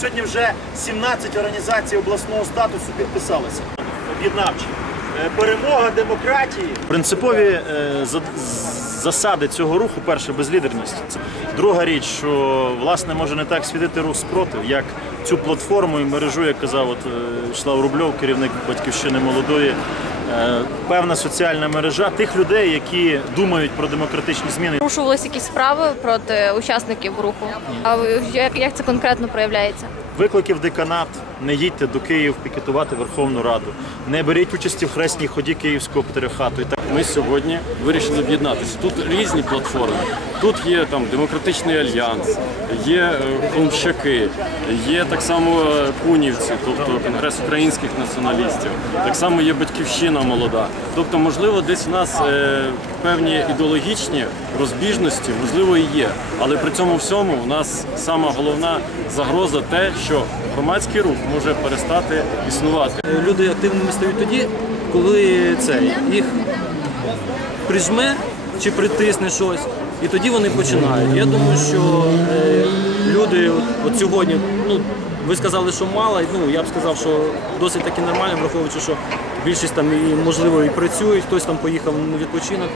Сьогодні вже 17 організацій обласного статусу підписалися. Об'єднавчі. Е, Перемога демократії. Принципові е, засади цього руху, перше, безлідерність. Друга річ, що власне може не так світити рух спротив, як цю платформу і мережу, як казав е, Рубльов, керівник батьківщини молодої. Е, Певна соціальна мережа тих людей, які думають про демократичні зміни. Порушувалися якісь справи проти учасників руху. А як, це конкретно проявляється? Викликів деканат, не їдьте до Києва пікетувати Верховну Раду, не беріть участі в хресній ході Київського патріархату. Ми сьогодні вирішили об'єднатися. Тут різні платформи. Тут є там демократичний альянс, є е, Холмщаки, є так само е, Кунівці, тобто Конгрес українських націоналістів. Так само є батьківщина молода. Тобто, можливо, десь у нас е, певні ідеологічні розбіжності, можливо, і є. Але при цьому всьому у нас сама головна загроза те, що громадський рух може перестати існувати. Люди активними стають тоді, коли це їх прижме чи притисне щось, і тоді вони починають. Я думаю, що е, люди от, от сьогодні, ну ви сказали, що мало, ну я б сказав, що досить таки нормально, враховуючи, що більшість там і можливо і працюють, хтось там поїхав на відпочинок.